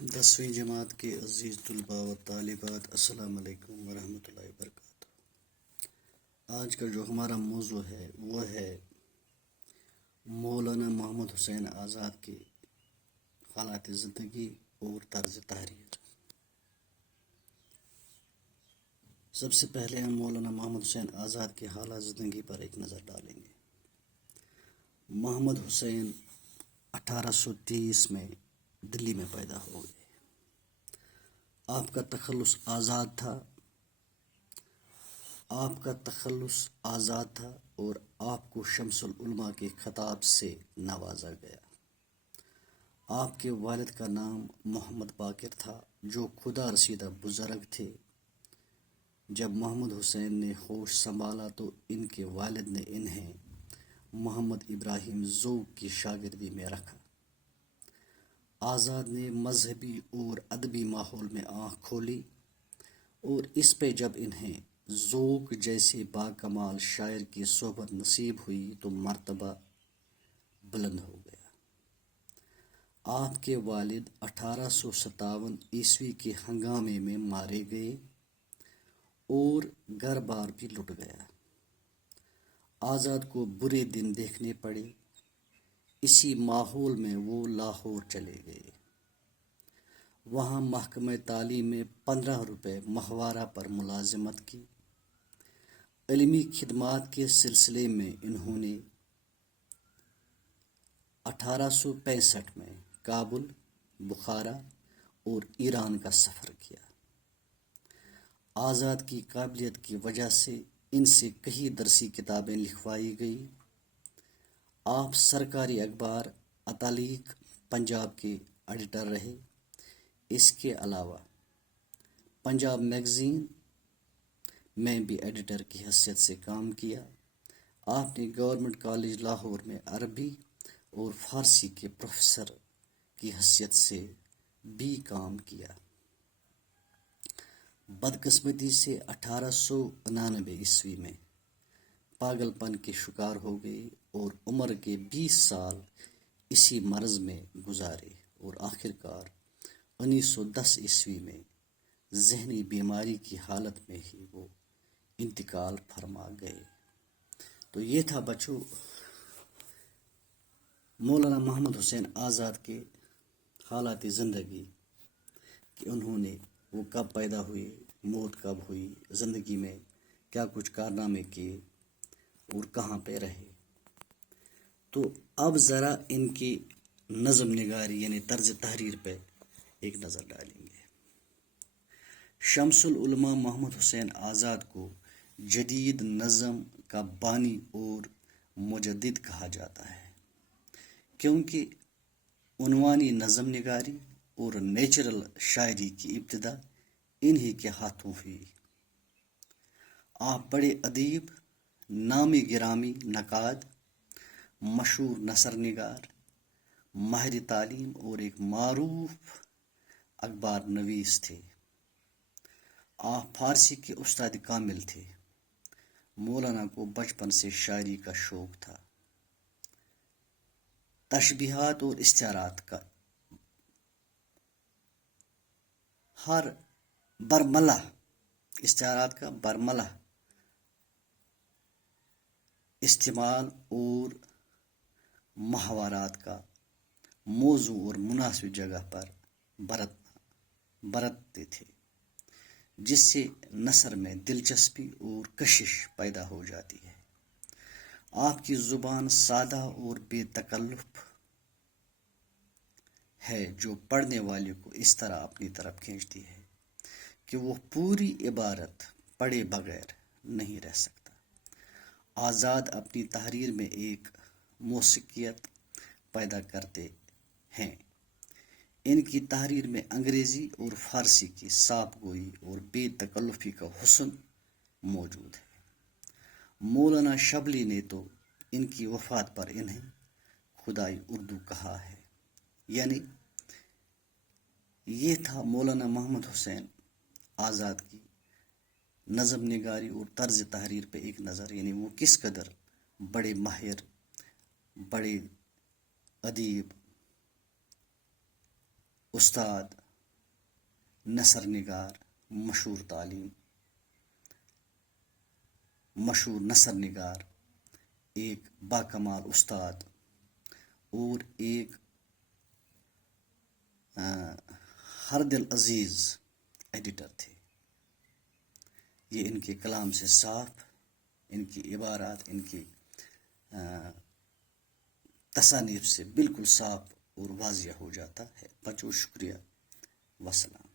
10ویں جماعت کے عزیز طلباء و طالبات، السلام علیکم ورحمۃ اللہ وبرکاتہ۔ آج کا جو ہمارا موضوع ہے وہ ہے مولانا محمد حسین آزاد کے حالات زندگی اور طرز تحریر۔ سب سے پہلے ہم مولانا محمد حسین آزاد کے حالات زندگی پر ایک نظر ڈالیں گے۔ محمد حسین 1830 میں دلی میں پیدا ہو گئے۔ آپ کا تخلص آزاد تھا اور آپ کو شمس العلماء کے خطاب سے نوازا گیا۔ آپ کے والد کا نام محمد باقر تھا، جو خدا رسیدہ بزرگ تھے۔ جب محمد حسین نے ہوش سنبھالا تو ان کے والد نے انہیں محمد ابراہیم ذوق کی شاگردی میں رکھا۔ آزاد نے مذہبی اور ادبی ماحول میں آنکھ کھولی اور اس پہ جب انہیں ذوق جیسے باکمال شاعر کی صحبت نصیب ہوئی تو مرتبہ بلند ہو گیا۔ آپ کے والد 1857 عیسوی کے ہنگامے میں مارے گئے اور گھر بار بھی لٹ گیا۔ آزاد کو برے دن دیکھنے پڑے۔ اسی ماحول میں وہ لاہور چلے گئے۔ وہاں محکمہ تعلیم میں 15 روپے ماہوارہ پر ملازمت کی۔ علمی خدمات کے سلسلے میں انہوں نے 1865 میں کابل، بخارا اور ایران کا سفر کیا۔ آزاد کی قابلیت کی وجہ سے ان سے کئی درسی کتابیں لکھوائی گئی۔ آپ سرکاری اخبار اتالیق پنجاب کے ایڈیٹر رہے۔ اس کے علاوہ پنجاب میگزین میں بھی ایڈیٹر کی حیثیت سے کام کیا۔ آپ نے گورنمنٹ کالج لاہور میں عربی اور فارسی کے پروفیسر کی حیثیت سے بھی کام کیا۔ بدقسمتی سے 1899 عیسوی میں پاگل پن کے شکار ہو گئے اور عمر کے 20 سال اسی مرض میں گزارے اور آخرکار 1910 عیسوی میں ذہنی بیماری کی حالت میں ہی وہ انتقال فرما گئے۔ تو یہ تھا بچوں مولانا محمد حسین آزاد کے حالات زندگی کہ انہوں نے وہ کب پیدا ہوئے، موت کب ہوئی، زندگی میں کیا کچھ کارنامے کیے اور کہاں پہ رہے۔ تو اب ذرا ان کی نظم نگاری یعنی طرز تحریر پہ ایک نظر ڈالیں گے۔ شمس العلماء محمد حسین آزاد کو جدید نظم کا بانی اور مجدد کہا جاتا ہے، کیونکہ عنوانی نظم نگاری اور نیچرل شاعری کی ابتدا انہی کے ہاتھوں ہوئی۔ آپ بڑے ادیب، نامی گرامی نقاد، مشہور نثر نگار، ماہر تعلیم اور ایک معروف اخبار نویس تھے۔ آپ فارسی کے استاد کامل تھے۔ مولانا کو بچپن سے شاعری کا شوق تھا۔ تشبیہات اور استعارات کا برملہ استعمال اور محاورات کا موضوع اور مناسب جگہ پر برتتے تھے، جس سے نثر میں دلچسپی اور کشش پیدا ہو جاتی ہے۔ آپ کی زبان سادہ اور بے تکلف ہے، جو پڑھنے والے کو اس طرح اپنی طرف کھینچتی ہے کہ وہ پوری عبارت پڑھے بغیر نہیں رہ سکتا۔ آزاد اپنی تحریر میں ایک موسیقیت پیدا کرتے ہیں۔ ان کی تحریر میں انگریزی اور فارسی کی صاف گوئی اور بے تکلفی کا حسن موجود ہے۔ مولانا شبلی نے تو ان کی وفات پر انہیں خدائے اردو کہا ہے۔ یعنی یہ تھا مولانا محمد حسین آزاد کی نظم نگاری اور طرز تحریر پہ ایک نظر، یعنی وہ کس قدر بڑے ماہر، بڑے ادیب، استاد نثر نگار، مشہور تعلیم، مشہور نثر نگار، ایک باکمال استاد اور ایک ہر دل عزیز ایڈیٹر تھے۔ یہ ان کے کلام سے صاف، ان کی عبارات، ان کی تصانیف سے بالکل صاف اور واضح ہو جاتا ہے۔ بچوں شکریہ، وسلام۔